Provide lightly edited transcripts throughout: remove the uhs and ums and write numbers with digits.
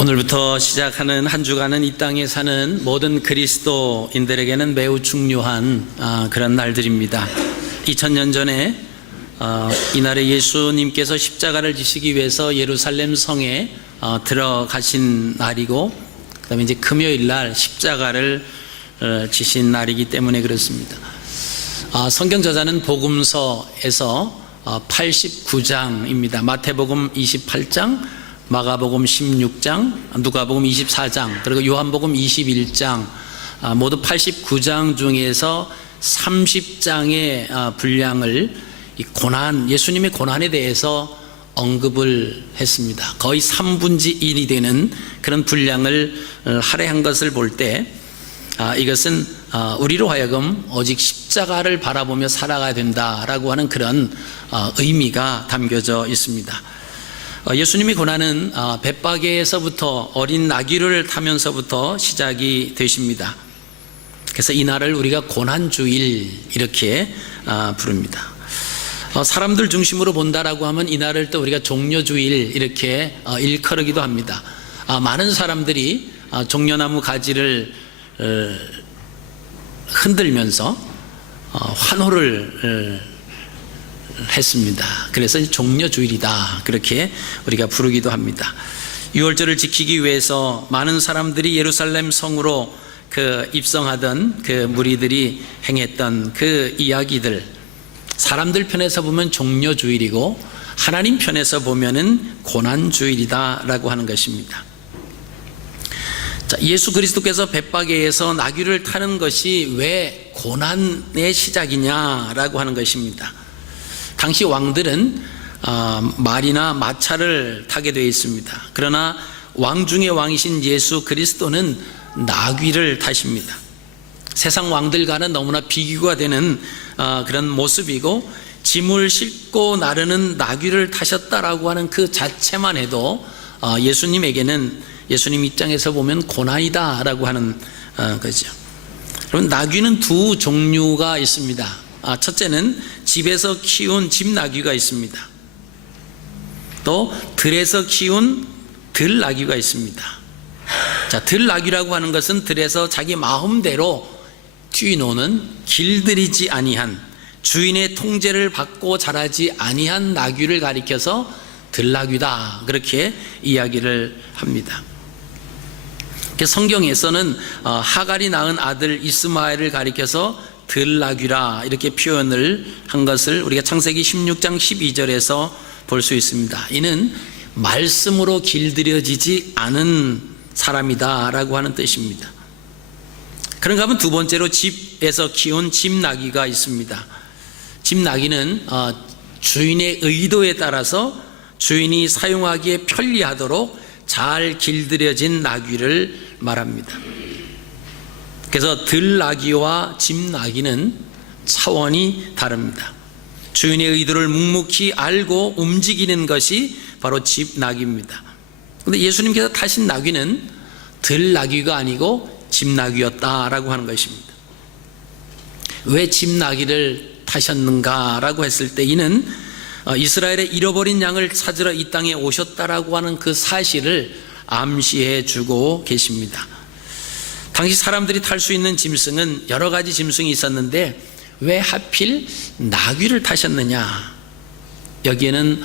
오늘부터 시작하는 한 주간은 이 땅에 사는 모든 그리스도인들에게는 매우 중요한 그런 날들입니다. 2000년 전에 이날에 예수님께서 십자가를 지시기 위해서 예루살렘 성에 들어가신 날이고, 그 다음에 이제 금요일 날 십자가를 지신 날이기 때문에 그렇습니다. 성경 저자는 복음서에서 89장입니다. 마태복음 28장, 마가복음 16장, 누가복음 24장, 그리고 요한복음 21장, 모두 89장 중에서 30장의 분량을 예수님의 고난에 대해서 언급을 했습니다. 거의 3분의 1이 되는 그런 분량을 할애한 것을 볼 때 이것은 우리로 하여금 오직 십자가를 바라보며 살아가야 된다라고 하는 그런 의미가 담겨져 있습니다. 예수님의 고난은 벳바게에서부터 어린 나귀를 타면서부터 시작이 되십니다. 그래서 이 날을 우리가 고난주일 이렇게 부릅니다. 사람들 중심으로 본다라고 하면 이 날을 또 우리가 종려주일 이렇게 일컬으기도 합니다. 많은 사람들이 종려나무 가지를 흔들면서 환호를 했습니다. 그래서 종려주일이다 그렇게 우리가 부르기도 합니다. 유월절을 지키기 위해서 많은 사람들이 예루살렘 성으로 입성하던 그 무리들이 행했던 그 이야기들, 사람들 편에서 보면 종려주일이고 하나님 편에서 보면은 고난주일이다라고 하는 것입니다. 예수 그리스도께서 벳바게에서 나귀를 타는 것이 왜 고난의 시작이냐라고 하는 것입니다. 당시 왕들은 말이나 마차를 타게 되어 있습니다. 그러나 왕 중의 왕이신 예수 그리스도는 나귀를 타십니다. 세상 왕들과는 너무나 비교가 되는 그런 모습이고, 짐을 싣고 나르는 나귀를 타셨다라고 하는 그 자체만 해도 예수님에게는, 예수님 입장에서 보면 고난이다라고 하는 거죠. 그럼 나귀는 두 종류가 있습니다. 첫째는 집에서 키운 집나귀가 있습니다. 또 들에서 키운 들나귀가 있습니다. 들나귀라고 하는 것은 들에서 자기 마음대로 뛰노는 길들이지 아니한, 주인의 통제를 받고 자라지 아니한 나귀를 가리켜서 들나귀다 그렇게 이야기를 합니다. 성경에서는 하갈이 낳은 아들 이스마엘을 가리켜서 들나귀라 이렇게 표현을 한 것을 우리가 창세기 16장 12절에서 볼 수 있습니다. 이는 말씀으로 길들여지지 않은 사람이다 라고 하는 뜻입니다. 그런가 하면 두 번째로 집에서 키운 집나귀가 있습니다. 집나귀는 주인의 의도에 따라서 주인이 사용하기에 편리하도록 잘 길들여진 나귀를 말합니다. 그래서 들나귀와 집나귀는 차원이 다릅니다. 주인의 의도를 묵묵히 알고 움직이는 것이 바로 집나귀입니다. 그런데 예수님께서 타신 나귀는 들나귀가 아니고 집나귀였다라고 하는 것입니다. 왜 집나귀를 타셨는가라고 했을 때, 이는 이스라엘의 잃어버린 양을 찾으러 이 땅에 오셨다라고 하는 그 사실을 암시해 주고 계십니다. 당시 사람들이 탈 수 있는 짐승은 여러 가지 짐승이 있었는데 왜 하필 나귀를 타셨느냐? 여기에는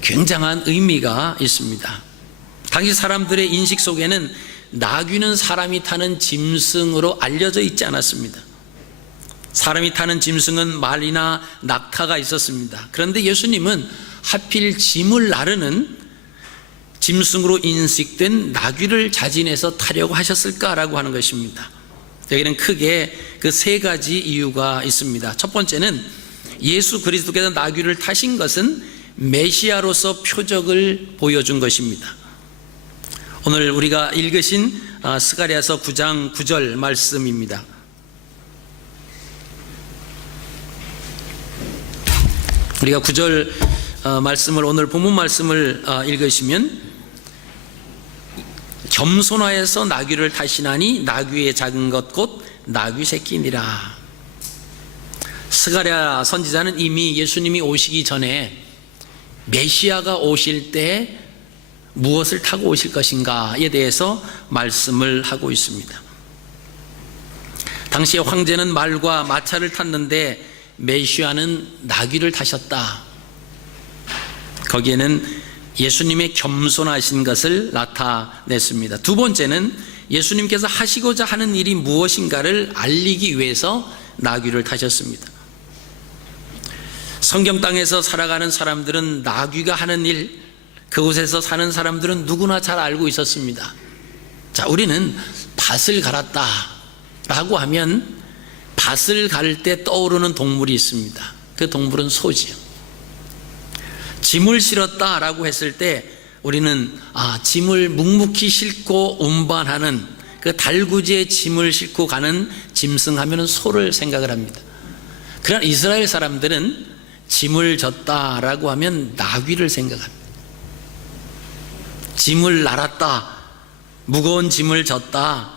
굉장한 의미가 있습니다. 당시 사람들의 인식 속에는 나귀는 사람이 타는 짐승으로 알려져 있지 않았습니다. 사람이 타는 짐승은 말이나 낙타가 있었습니다. 그런데 예수님은 하필 짐을 나르는 짐승으로 인식된 나귀를 자진해서 타려고 하셨을까라고 하는 것입니다. 여기는 크게 그 세 가지 이유가 있습니다. 첫 번째는 예수 그리스도께서 나귀를 타신 것은 메시아로서 표적을 보여준 것입니다. 오늘 우리가 읽으신 스가랴서 9장 9절 말씀입니다. 우리가 9절 말씀을, 오늘 본문 말씀을 읽으시면, 겸손하여서 나귀를 타시나니 나귀의 작은 것 곧 나귀 새끼니라. 스가랴 선지자는 이미 예수님이 오시기 전에 메시아가 오실 때 무엇을 타고 오실 것인가에 대해서 말씀을 하고 있습니다. 당시에 황제는 말과 마차를 탔는데 메시아는 나귀를 타셨다. 거기에는 예수님의 겸손하신 것을 나타냈습니다. 두 번째는 예수님께서 하시고자 하는 일이 무엇인가를 알리기 위해서 나귀를 타셨습니다. 성경 땅에서 살아가는 사람들은 나귀가 하는 일, 그곳에서 사는 사람들은 누구나 잘 알고 있었습니다. 자, 우리는 밭을 갈았다 라고 하면 밭을 갈 때 떠오르는 동물이 있습니다. 그 동물은 소지요. 짐을 실었다 라고 했을 때 우리는 짐을 묵묵히 싣고 운반하는 그 달구지에 짐을 싣고 가는 짐승하면 소를 생각을 합니다. 그러나 이스라엘 사람들은 짐을 졌다 라고 하면 나귀를 생각합니다. 짐을 날았다, 무거운 짐을 졌다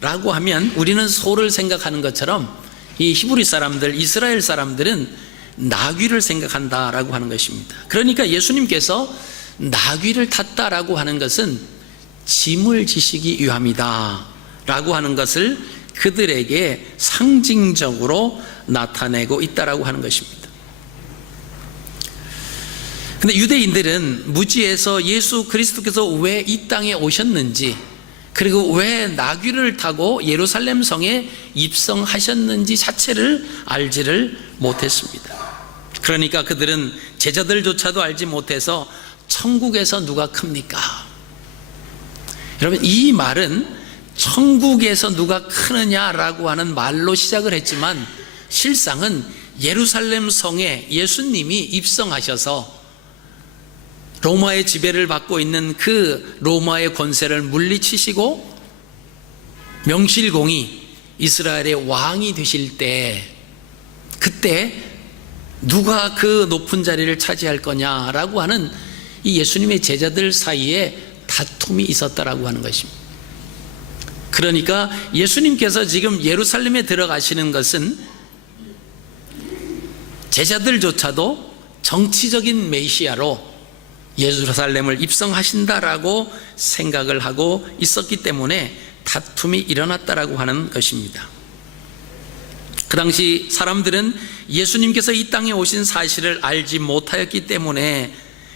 라고 하면 우리는 소를 생각하는 것처럼 이 히브리 사람들, 이스라엘 사람들은 나귀를 생각한다라고 하는 것입니다. 그러니까 예수님께서 나귀를 탔다라고 하는 것은 짐을 지시기 위함이다 라고 하는 것을 그들에게 상징적으로 나타내고 있다라고 하는 것입니다. 근데 유대인들은 무지에서 예수 그리스도께서 왜 이 땅에 오셨는지, 그리고 왜 나귀를 타고 예루살렘 성에 입성하셨는지 자체를 알지를 못했습니다. 그러니까 그들은 제자들조차도 알지 못해서 천국에서 누가 큽니까? 여러분, 이 말은 천국에서 누가 크느냐라고 하는 말로 시작을 했지만 실상은 예루살렘 성에 예수님이 입성하셔서 로마의 지배를 받고 있는 그 로마의 권세를 물리치시고 명실공히 이스라엘의 왕이 되실 때, 그때 누가 그 높은 자리를 차지할 거냐라고 하는 이 예수님의 제자들 사이에 다툼이 있었다라고 하는 것입니다. 그러니까 예수님께서 지금 예루살렘에 들어가시는 것은 제자들조차도 정치적인 메시아로 예루살렘을 입성하신다라고 생각을 하고 있었기 때문에 다툼이 일어났다라고 하는 것입니다. 그 당시 사람들은 예수님께서 이 땅에 오신 사실을 알지 못하였기 때문에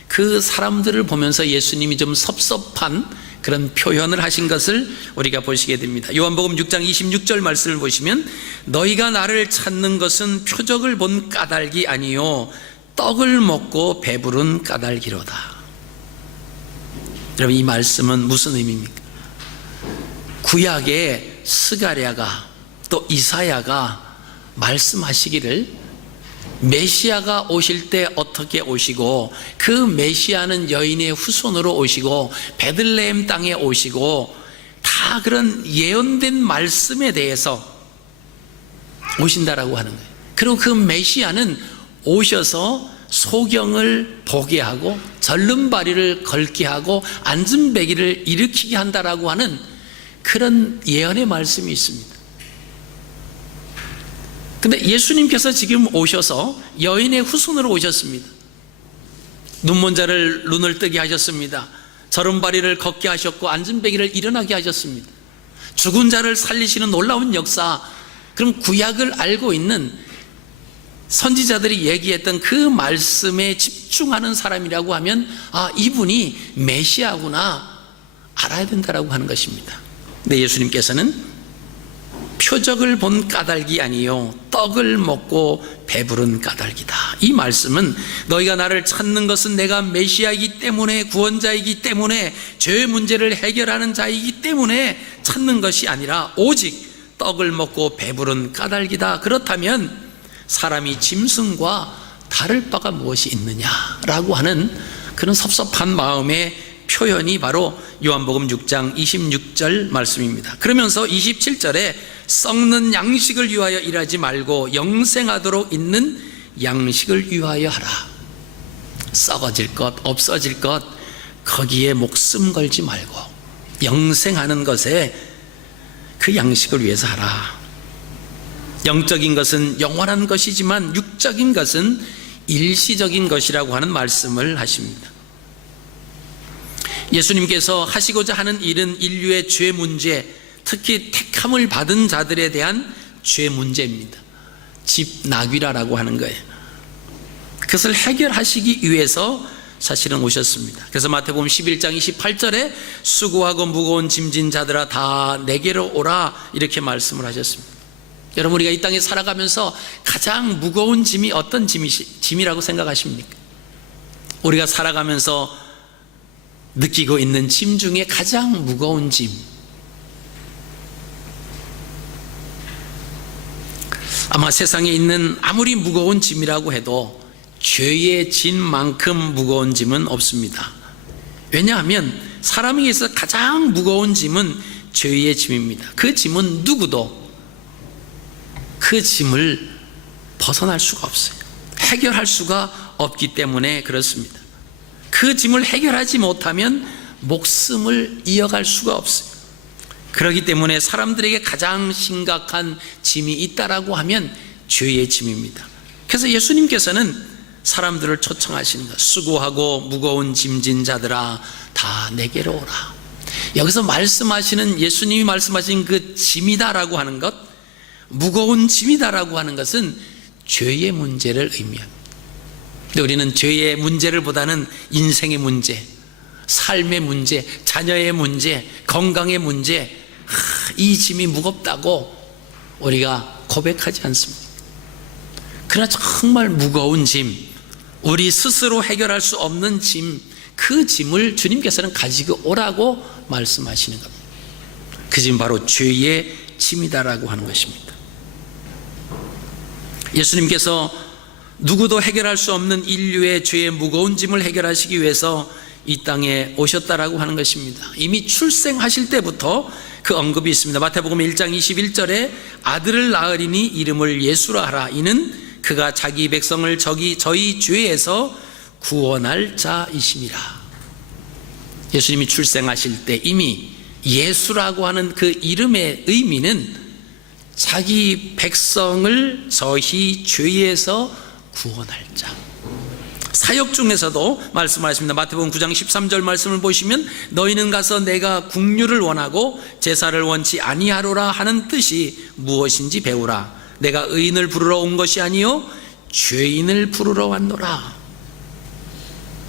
그 사람들을 보면서 예수님이 좀 섭섭한 그런 표현을 하신 것을 우리가 보시게 됩니다. 요한복음 6장 26절 말씀을 보시면 너희가 나를 찾는 것은 표적을 본 까닭이 아니요 떡을 먹고 배부른 까닭이로다. 여러분, 이 말씀은 무슨 의미입니까? 구약의 스가랴가 또 이사야가 말씀하시기를 메시아가 오실 때 어떻게 오시고, 그 메시아는 여인의 후손으로 오시고 베들레헴 땅에 오시고, 다 그런 예언된 말씀에 대해서 오신다라고 하는 거예요. 그리고 그 메시아는 오셔서 소경을 보게 하고 절름발이를 걷게 하고 안진뱅이를 일으키게 한다라고 하는 그런 예언의 말씀이 있습니다. 근데 예수님께서 지금 오셔서 여인의 후손으로 오셨습니다. 눈먼 자를 눈을 뜨게 하셨습니다. 절름발이를 걷게 하셨고 안진뱅이를 일어나게 하셨습니다. 죽은 자를 살리시는 놀라운 역사, 그럼 구약을 알고 있는 선지자들이 얘기했던 그 말씀에 집중하는 사람이라고 하면 이분이 메시아구나 알아야 된다라고 하는 것입니다. 근데 예수님께서는 표적을 본 까닭이 아니요 떡을 먹고 배부른 까닭이다. 이 말씀은 너희가 나를 찾는 것은 내가 메시아이기 때문에, 구원자이기 때문에, 죄의 문제를 해결하는 자이기 때문에 찾는 것이 아니라 오직 떡을 먹고 배부른 까닭이다. 그렇다면 사람이 짐승과 다를 바가 무엇이 있느냐라고 하는 그런 섭섭한 마음의 표현이 바로 요한복음 6장 26절 말씀입니다. 그러면서 27절에 썩는 양식을 위하여 일하지 말고 영생하도록 있는 양식을 위하여 하라. 썩어질 것, 없어질 것, 거기에 목숨 걸지 말고 영생하는 것에 그 양식을 위해서 하라. 영적인 것은 영원한 것이지만 육적인 것은 일시적인 것이라고 하는 말씀을 하십니다. 예수님께서 하시고자 하는 일은 인류의 죄 문제, 특히 택함을 받은 자들에 대한 죄 문제입니다. 집나귀라라고 하는 거예요. 그것을 해결하시기 위해서 사실은 오셨습니다. 그래서 마태복음 11장 28절에 수고하고 무거운 짐진 자들아 다 내게로 오라 이렇게 말씀을 하셨습니다. 여러분, 우리가 이 땅에 살아가면서 가장 무거운 짐이 어떤 짐이라고 생각하십니까? 우리가 살아가면서 느끼고 있는 짐 중에 가장 무거운 짐, 아마 세상에 있는 아무리 무거운 짐이라고 해도 죄의 짐만큼 무거운 짐은 없습니다. 왜냐하면 사람에게 있어서 가장 무거운 짐은 죄의 짐입니다. 그 짐은 누구도 그 짐을 벗어날 수가 없어요. 해결할 수가 없기 때문에 그렇습니다. 그 짐을 해결하지 못하면 목숨을 이어갈 수가 없어요. 그렇기 때문에 사람들에게 가장 심각한 짐이 있다라고 하면 죄의 짐입니다. 그래서 예수님께서는 사람들을 초청하시는 것, 수고하고 무거운 짐진 자들아 다 내게로 오라. 여기서 말씀하시는, 예수님이 말씀하신 그 짐이다라고 하는 것, 무거운 짐이다라고 하는 것은 죄의 문제를 의미합니다. 근데 우리는 죄의 문제를 보다는 인생의 문제, 삶의 문제, 자녀의 문제, 건강의 문제, 이 짐이 무겁다고 우리가 고백하지 않습니다. 그러나 정말 무거운 짐, 우리 스스로 해결할 수 없는 짐, 그 짐을 주님께서는 가지고 오라고 말씀하시는 겁니다. 그 짐 바로 죄의 짐이다라고 하는 것입니다. 예수님께서 누구도 해결할 수 없는 인류의 죄의 무거운 짐을 해결하시기 위해서 이 땅에 오셨다라고 하는 것입니다. 이미 출생하실 때부터 그 언급이 있습니다. 마태복음 1장 21절에 아들을 낳으리니 이름을 예수라 하라. 이는 그가 자기 백성을 저희 죄에서 구원할 자이심이라. 예수님이 출생하실 때 이미 예수라고 하는 그 이름의 의미는 자기 백성을 저희 죄에서 구원할 자. 사역 중에서도 말씀하십니다. 마태복음 9장 13절 말씀을 보시면 너희는 가서 내가 국류를 원하고 제사를 원치 아니하노라 하는 뜻이 무엇인지 배우라. 내가 의인을 부르러 온 것이 아니요 죄인을 부르러 왔노라.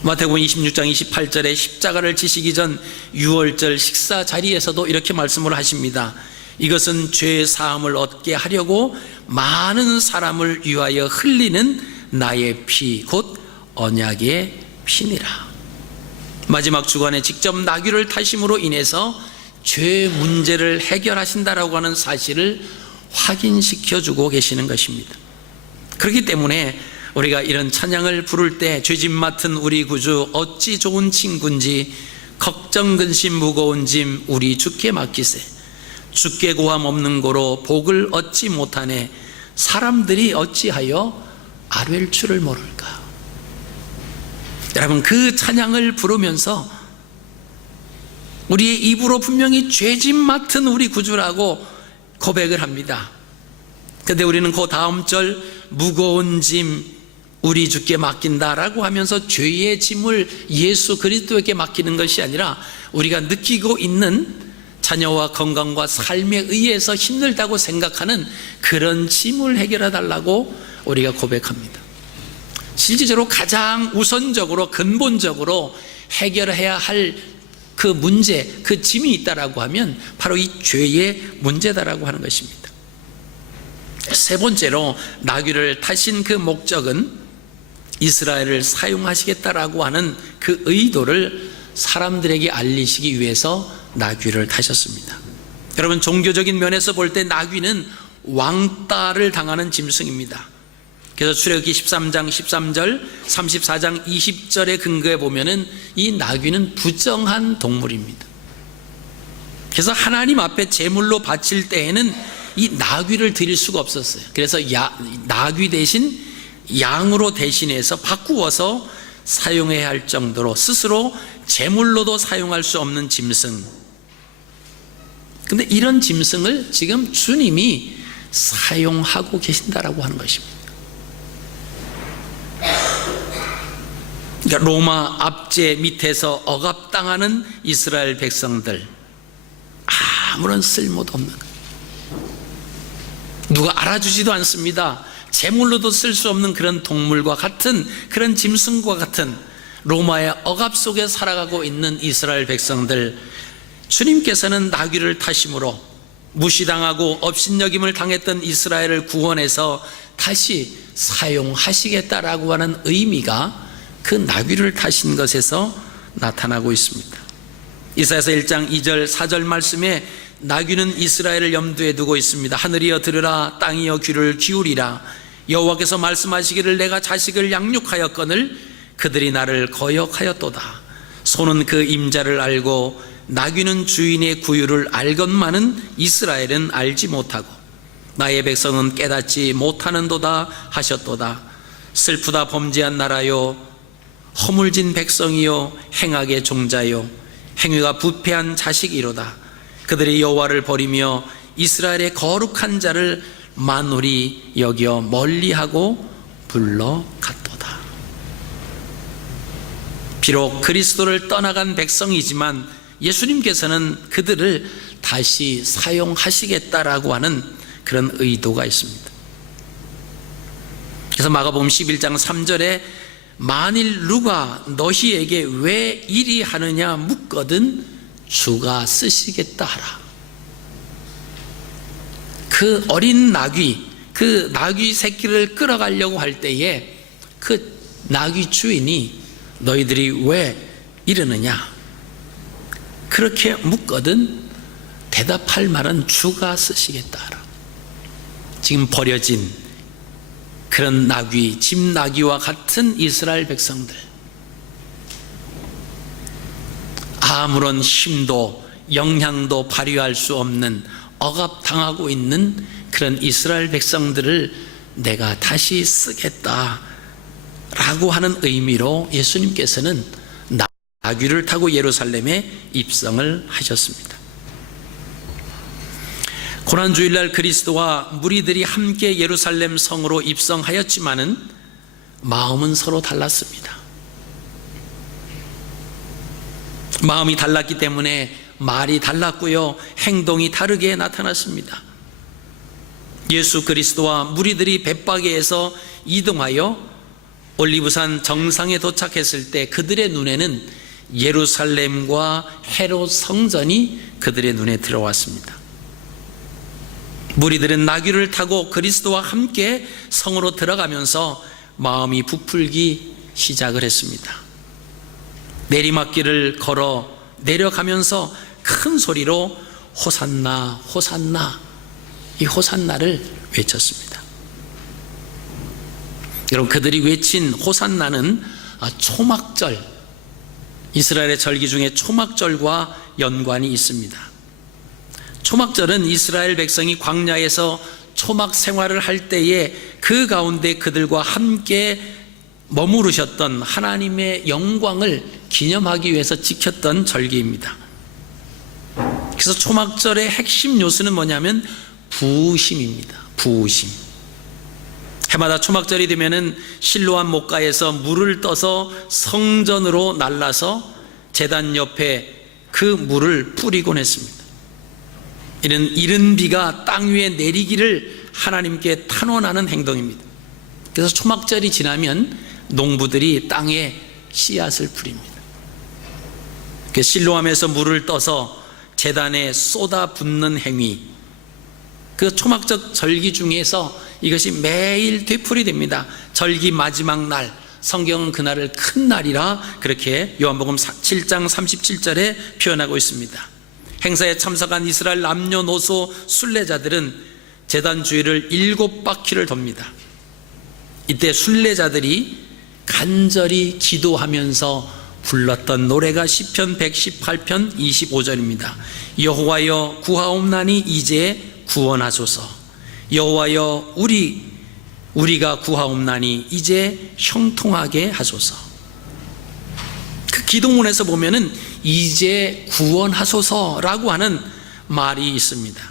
마태복음 26장 28절에 십자가를 지시기 전 유월절 식사 자리에서도 이렇게 말씀을 하십니다. 이것은 죄 사함을 얻게 하려고 많은 사람을 위하여 흘리는 나의 피, 곧 언약의 피니라. 마지막 주간에 직접 나귀를 타심으로 인해서 죄 문제를 해결하신다라고 하는 사실을 확인시켜주고 계시는 것입니다. 그렇기 때문에 우리가 이런 찬양을 부를 때 죄짐 맡은 우리 구주 어찌 좋은 친구인지 걱정 근심 무거운 짐 우리 주께 맡기세. 주께 고함 없는 고로 복을 얻지 못하네. 사람들이 어찌하여 아뢰일 줄을 모를까. 여러분, 그 찬양을 부르면서 우리의 입으로 분명히 죄짐 맡은 우리 구주라고 고백을 합니다. 그런데 우리는 그 다음 절 무거운 짐 우리 주께 맡긴다라고 하면서 죄의 짐을 예수 그리스도에게 맡기는 것이 아니라 우리가 느끼고 있는 자녀와 건강과 삶에 의해서 힘들다고 생각하는 그런 짐을 해결해 달라고 우리가 고백합니다. 실질적으로 가장 우선적으로 근본적으로 해결해야 할 그 문제, 그 짐이 있다라고 하면 바로 이 죄의 문제다라고 하는 것입니다. 세 번째로 나귀를 타신 그 목적은 이스라엘을 사용하시겠다라고 하는 그 의도를 사람들에게 알리시기 위해서 나귀를 타셨습니다. 여러분, 종교적인 면에서 볼 때 나귀는 왕따를 당하는 짐승입니다. 그래서 출애굽기 13장 13절, 34장 20절의 근거에 보면은 이 나귀는 부정한 동물입니다. 그래서 하나님 앞에 제물로 바칠 때에는 이 나귀를 드릴 수가 없었어요. 그래서 나귀 대신 양으로 대신해서 바꾸어서 사용해야 할 정도로 스스로 제물로도 사용할 수 없는 짐승. 근데 이런 짐승을 지금 주님이 사용하고 계신다라고 하는 것입니다. 그러니까 로마 압제 밑에서 억압당하는 이스라엘 백성들, 아무런 쓸모도 없는, 누가 알아주지도 않습니다. 제물로도 쓸 수 없는 그런 동물과 같은, 그런 짐승과 같은 로마의 억압 속에 살아가고 있는 이스라엘 백성들, 주님께서는 나귀를 타심으로 무시당하고 업신여김을 당했던 이스라엘을 구원해서 다시 사용하시겠다라고 하는 의미가 그 나귀를 타신 것에서 나타나고 있습니다. 이사야서 1장 2절 4절 말씀에 나귀는 이스라엘을 염두에 두고 있습니다. 하늘이여 들으라, 땅이여 귀를 기울이라. 여호와께서 말씀하시기를 내가 자식을 양육하였거늘 그들이 나를 거역하였도다. 소는 그 임자를 알고 나귀는 주인의 구유를 알건만은 이스라엘은 알지 못하고 나의 백성은 깨닫지 못하는도다 하셨도다. 슬프다 범죄한 나라요, 허물진 백성이요, 행악의 종자요, 행위가 부패한 자식이로다. 그들이 여호와를 버리며 이스라엘의 거룩한 자를 만홀히 여겨 멀리하고 불러갔도다. 비록 그리스도를 떠나간 백성이지만 예수님께서는 그들을 다시 사용하시겠다라고 하는 그런 의도가 있습니다. 그래서 마가복음 11장 3절에 만일 누가 너희에게 왜 이리 하느냐 묻거든 주가 쓰시겠다 하라. 그 어린 나귀, 그 나귀 새끼를 끌어가려고 할 때에 그 나귀 주인이 너희들이 왜 이러느냐 그렇게 묻거든 대답할 말은 주가 쓰시겠다 하라. 지금 버려진 그런 나귀, 집나귀와 같은 이스라엘 백성들, 아무런 힘도 영향도 발휘할 수 없는 억압당하고 있는 그런 이스라엘 백성들을 내가 다시 쓰겠다라고 하는 의미로 예수님께서는 나귀를 타고 예루살렘에 입성을 하셨습니다. 고난주일날 그리스도와 무리들이 함께 예루살렘 성으로 입성하였지만은 마음은 서로 달랐습니다. 마음이 달랐기 때문에 말이 달랐고요, 행동이 다르게 나타났습니다. 예수 그리스도와 무리들이 벳바게에서 이동하여 올리브산 정상에 도착했을 때 그들의 눈에는 예루살렘과 헤롯 성전이 그들의 눈에 들어왔습니다. 무리들은 나귀를 타고 그리스도와 함께 성으로 들어가면서 마음이 부풀기 시작을 했습니다. 내리막길을 걸어 내려가면서 큰 소리로 호산나 호산나, 이 호산나를 외쳤습니다. 여러분, 그들이 외친 호산나는 초막절, 이스라엘의 절기 중에 초막절과 연관이 있습니다. 초막절은 이스라엘 백성이 광야에서 초막 생활을 할 때에 그 가운데 그들과 함께 머무르셨던 하나님의 영광을 기념하기 위해서 지켰던 절기입니다. 그래서 초막절의 핵심 요소는 뭐냐면 부으심입니다. 부으심. 해마다 초막절이 되면은 실로암 목가에서 물을 떠서 성전으로 날라서 제단 옆에 그 물을 뿌리곤 했습니다. 이는 이른 비가 땅 위에 내리기를 하나님께 탄원하는 행동입니다. 그래서 초막절이 지나면 농부들이 땅에 씨앗을 뿌립니다. 실로암에서 물을 떠서 제단에 쏟아 붓는 행위, 그 초막절 절기 중에서 이것이 매일 되풀이 됩니다. 절기 마지막 날, 성경은 그날을 큰 날이라 그렇게 요한복음 7장 37절에 표현하고 있습니다. 행사에 참석한 이스라엘 남녀노소 순례자들은 제단 주위를 7바퀴를 돕니다. 이때 순례자들이 간절히 기도하면서 불렀던 노래가 시편 118편 25절입니다. 여호와여 구하옵나니 이제 구원하소서. 여호와여 우리가 구하옵나니 이제 형통하게 하소서. 그 기도문에서 보면은 이제 구원하소서라고 하는 말이 있습니다.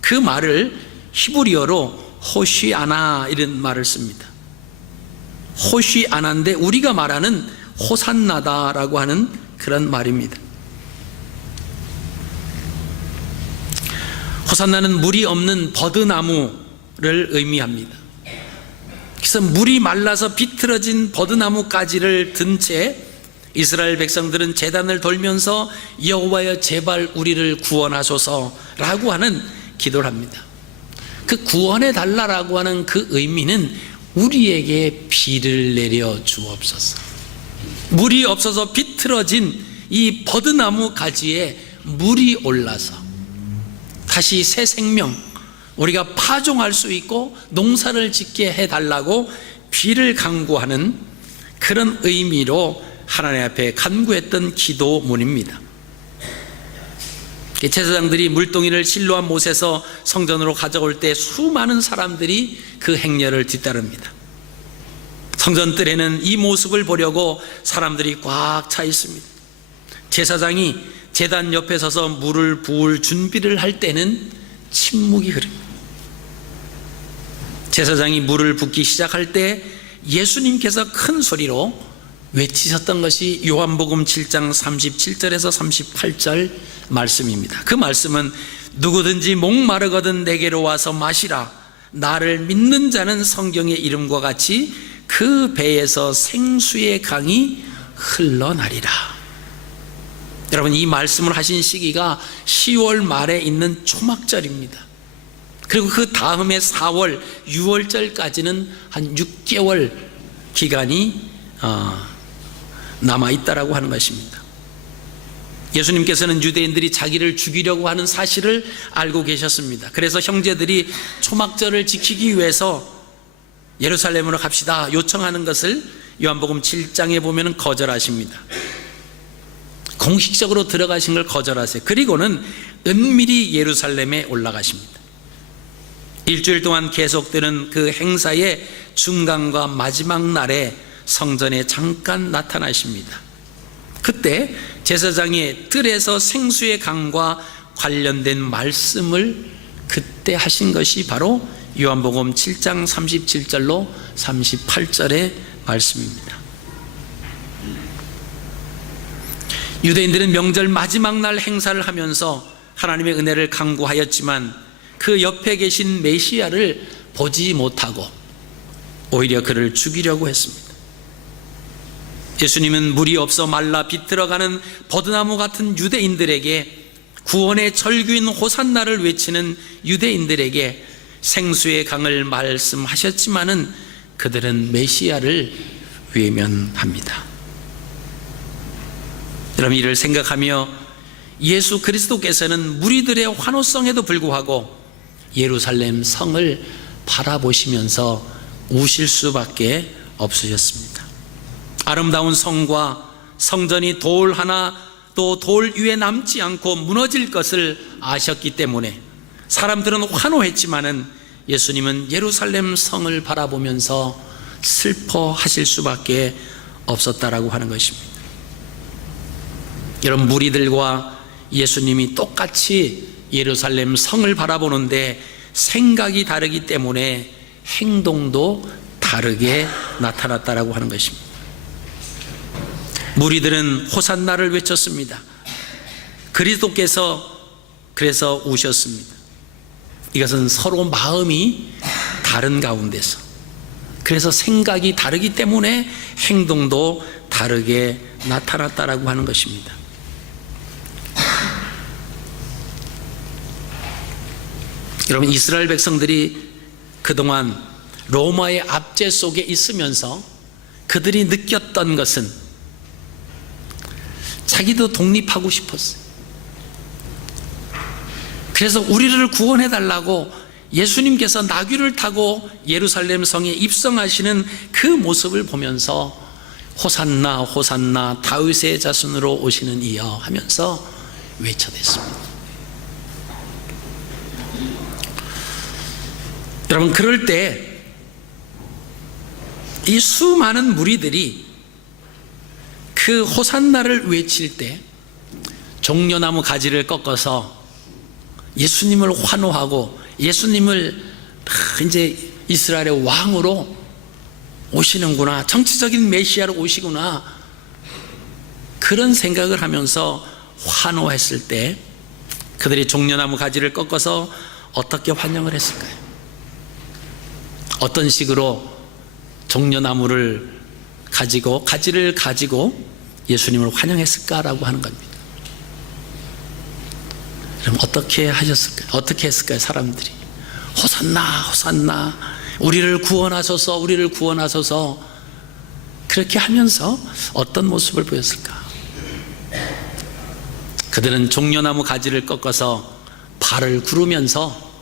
그 말을 히브리어로 호시아나 이런 말을 씁니다. 호시아나인데 우리가 말하는 호산나다라고 하는 그런 말입니다. 호산나는 물이 없는 버드나무를 의미합니다. 그래서 물이 말라서 비틀어진 버드나무 가지를 든 채 이스라엘 백성들은 제단을 돌면서 여호와여 제발 우리를 구원하소서라고 하는 기도를 합니다. 그 구원해 달라라고 하는 그 의미는 우리에게 비를 내려 주옵소서. 물이 없어서 비틀어진 이 버드나무 가지에 물이 올라서 다시 새 생명, 우리가 파종할 수 있고 농사를 짓게 해달라고 비를 간구하는 그런 의미로 하나님 앞에 간구했던 기도문입니다. 제사장들이 물동이를 실로암 못에서 성전으로 가져올 때 수많은 사람들이 그 행렬을 뒤따릅니다. 성전 뜰에는 이 모습을 보려고 사람들이 꽉 차 있습니다. 제사장이 제단 옆에 서서 물을 부을 준비를 할 때는 침묵이 흐릅니다. 제사장이 물을 붓기 시작할 때 예수님께서 큰 소리로 외치셨던 것이 요한복음 7장 37절에서 38절 말씀입니다. 그 말씀은 누구든지 목마르거든 내게로 와서 마시라. 나를 믿는 자는 성경의 이름과 같이 그 배에서 생수의 강이 흘러나리라. 여러분, 이 말씀을 하신 시기가 10월 말에 있는 초막절입니다. 그리고 그 다음에 4월, 6월절까지는 한 6개월 기간이 남아있다라고 하는 것입니다. 예수님께서는 유대인들이 자기를 죽이려고 하는 사실을 알고 계셨습니다. 그래서 형제들이 초막절을 지키기 위해서 예루살렘으로 갑시다 요청하는 것을 요한복음 7장에 보면 거절하십니다. 공식적으로 들어가신 걸 거절하세요. 그리고는 은밀히 예루살렘에 올라가십니다. 일주일 동안 계속되는 그 행사의 중간과 마지막 날에 성전에 잠깐 나타나십니다. 그때 제사장의 뜰에서 생수의 강과 관련된 말씀을 그때 하신 것이 바로 요한복음 7장 37절로 38절의 말씀입니다. 유대인들은 명절 마지막 날 행사를 하면서 하나님의 은혜를 간구하였지만 그 옆에 계신 메시아를 보지 못하고 오히려 그를 죽이려고 했습니다. 예수님은 물이 없어 말라 비틀어가는 버드나무 같은 유대인들에게, 구원의 절규인 호산나를 외치는 유대인들에게 생수의 강을 말씀하셨지만은 그들은 메시아를 외면합니다. 여러분, 이를 생각하며 예수 그리스도께서는 무리들의 환호성에도 불구하고 예루살렘 성을 바라보시면서 우실 수밖에 없으셨습니다. 아름다운 성과 성전이 돌 하나 또 돌 위에 남지 않고 무너질 것을 아셨기 때문에 사람들은 환호했지만은 예수님은 예루살렘 성을 바라보면서 슬퍼하실 수밖에 없었다라고 하는 것입니다. 여러분, 무리들과 예수님이 똑같이 예루살렘 성을 바라보는데 생각이 다르기 때문에 행동도 다르게 나타났다라고 하는 것입니다. 무리들은 호산나를 외쳤습니다. 그리스도께서 그래서 우셨습니다. 이것은 서로 마음이 다른 가운데서, 그래서 생각이 다르기 때문에 행동도 다르게 나타났다라고 하는 것입니다. 여러분, 이스라엘 백성들이 그동안 로마의 압제 속에 있으면서 그들이 느꼈던 것은 자기도 독립하고 싶었어요. 그래서 우리를 구원해 달라고 예수님께서 나귀를 타고 예루살렘 성에 입성하시는 그 모습을 보면서 호산나 호산나 다윗의 자손으로 오시는 이여 하면서 외쳐댔습니다. 여러분, 그럴 때 이 수많은 무리들이 그 호산나를 외칠 때 종려나무 가지를 꺾어서 예수님을 환호하고 예수님을 이제 이스라엘의 왕으로 오시는구나, 정치적인 메시아로 오시구나 그런 생각을 하면서 환호했을 때 그들이 종려나무 가지를 꺾어서 어떻게 환영을 했을까요? 어떤 식으로 종려나무를 가지고 가지를 가지고 예수님을 환영했을까라고 하는 겁니다. 그럼 어떻게 하셨을까요? 어떻게 했을까요? 사람들이 호산나 호산나 우리를 구원하소서 우리를 구원하소서 그렇게 하면서 어떤 모습을 보였을까? 그들은 종려나무 가지를 꺾어서 발을 구르면서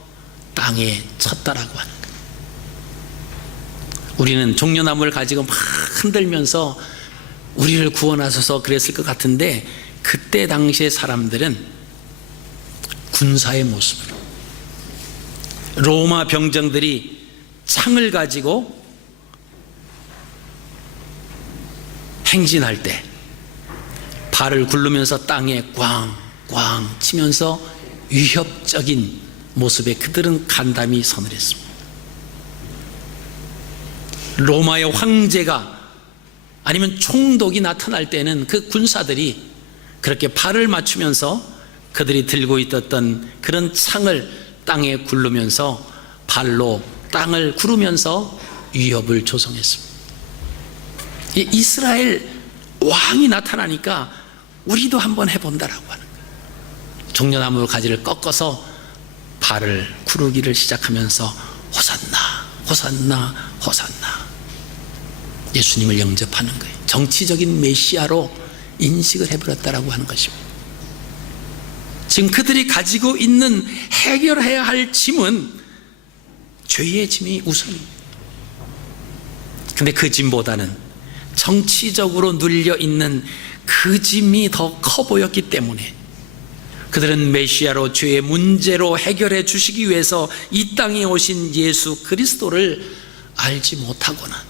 땅에 쳤다라고 하는 거예요. 우리는 종려나무를 가지고 막 흔들면서 우리를 구원하소서 그랬을 것 같은데 그때 당시의 사람들은 군사의 모습으로 로마 병정들이 창을 가지고 행진할 때 발을 굴르면서 땅에 꽝꽝 치면서 위협적인 모습에 그들은 간담이 서늘했습니다. 로마의 황제가 아니면 총독이 나타날 때는 그 군사들이 그렇게 발을 맞추면서 그들이 들고 있었던 그런 창을 땅에 굴르면서 발로 땅을 구르면서 위협을 조성했습니다. 이스라엘 왕이 나타나니까 우리도 한번 해본다라고 하는 거예요. 종려나무 가지를 꺾어서 발을 구르기를 시작하면서 호산나 호산나 호산나 예수님을 영접하는 거예요. 정치적인 메시아로 인식을 해버렸다라고 하는 것입니다. 지금 그들이 가지고 있는 해결해야 할 짐은 죄의 짐이 우선입니다. 근데 그 짐보다는 정치적으로 눌려 있는 그 짐이 더 커 보였기 때문에 그들은 메시아로 죄의 문제로 해결해 주시기 위해서 이 땅에 오신 예수 그리스도를 알지 못하거나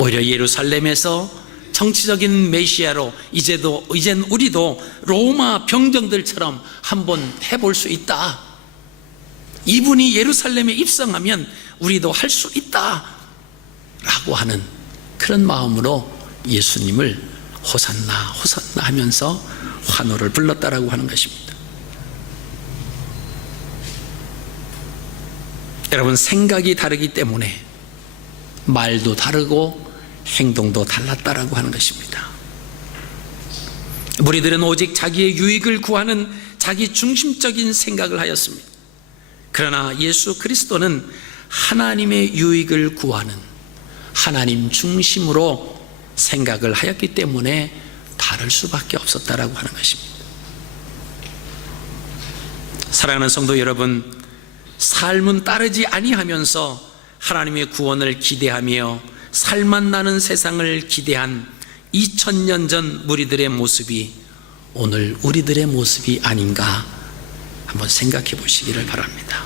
오히려 예루살렘에서 정치적인 메시아로 이젠 우리도 로마 병정들처럼 한번 해볼 수 있다. 이분이 예루살렘에 입성하면 우리도 할 수 있다 라고 하는 그런 마음으로 예수님을 호산나 호산나 하면서 환호를 불렀다라고 하는 것입니다. 여러분, 생각이 다르기 때문에 말도 다르고 행동도 달랐다라고 하는 것입니다. 무리들은 오직 자기의 유익을 구하는 자기 중심적인 생각을 하였습니다. 그러나 예수 그리스도는 하나님의 유익을 구하는 하나님 중심으로 생각을 하였기 때문에 다를 수밖에 없었다라고 하는 것입니다. 사랑하는 성도 여러분, 삶은 따르지 아니하면서 하나님의 구원을 기대하며 살만 나는 세상을 기대한 2000년 전 무리들의 모습이 오늘 우리들의 모습이 아닌가 한번 생각해 보시기를 바랍니다.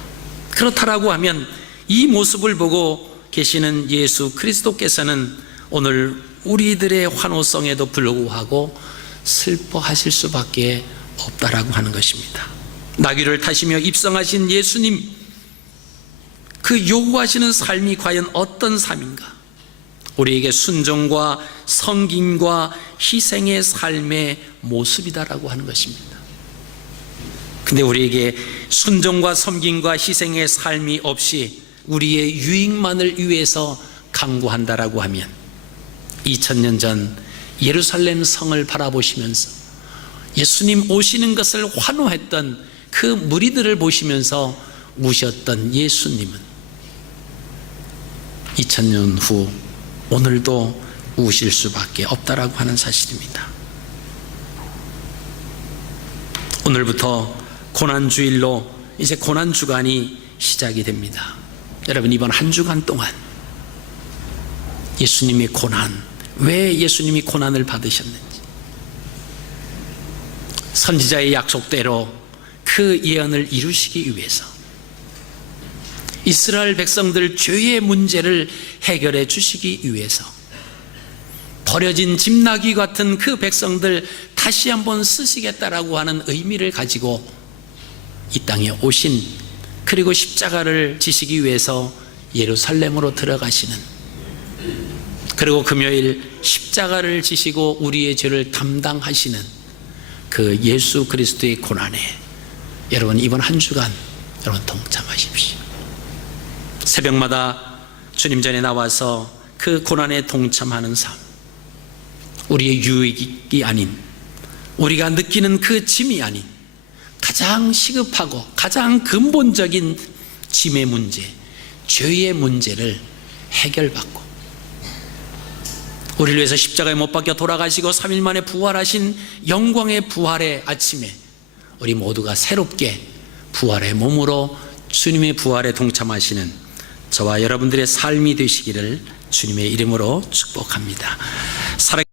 그렇다라고 하면 이 모습을 보고 계시는 예수 그리스도께서는 오늘 우리들의 환호성에도 불구하고 슬퍼하실 수밖에 없다라고 하는 것입니다. 나귀를 타시며 입성하신 예수님, 그 요구하시는 삶이 과연 어떤 삶인가? 우리에게 순종과 섬김과 희생의 삶의 모습이다라고 하는 것입니다. 근데 우리에게 순종과 섬김과 희생의 삶이 없이 우리의 유익만을 위해서 강구한다라고 하면 2000년 전 예루살렘 성을 바라보시면서 예수님 오시는 것을 환호했던 그 무리들을 보시면서 우셨던 예수님은 2000년 후 오늘도 우실 수밖에 없다라고 하는 사실입니다. 오늘부터 고난주일로 이제 고난주간이 시작이 됩니다. 여러분, 이번 한 주간 동안 예수님의 고난, 왜 예수님이 고난을 받으셨는지, 선지자의 약속대로 그 예언을 이루시기 위해서 이스라엘 백성들 죄의 문제를 해결해 주시기 위해서 버려진 짐나귀 같은 그 백성들 다시 한번 쓰시겠다라고 하는 의미를 가지고 이 땅에 오신, 그리고 십자가를 지시기 위해서 예루살렘으로 들어가시는 그리고 금요일 십자가를 지시고 우리의 죄를 담당하시는 그 예수 그리스도의 고난에 여러분 이번 한 주간 여러분 동참하십시오. 새벽마다 주님 전에 나와서 그 고난에 동참하는 삶, 우리의 유익이 아닌, 우리가 느끼는 그 짐이 아닌 가장 시급하고 가장 근본적인 짐의 문제, 죄의 문제를 해결받고 우리를 위해서 십자가에 못 박혀 돌아가시고 3일 만에 부활하신 영광의 부활의 아침에 우리 모두가 새롭게 부활의 몸으로 주님의 부활에 동참하시는 저와 여러분들의 삶이 되시기를 주님의 이름으로 축복합니다.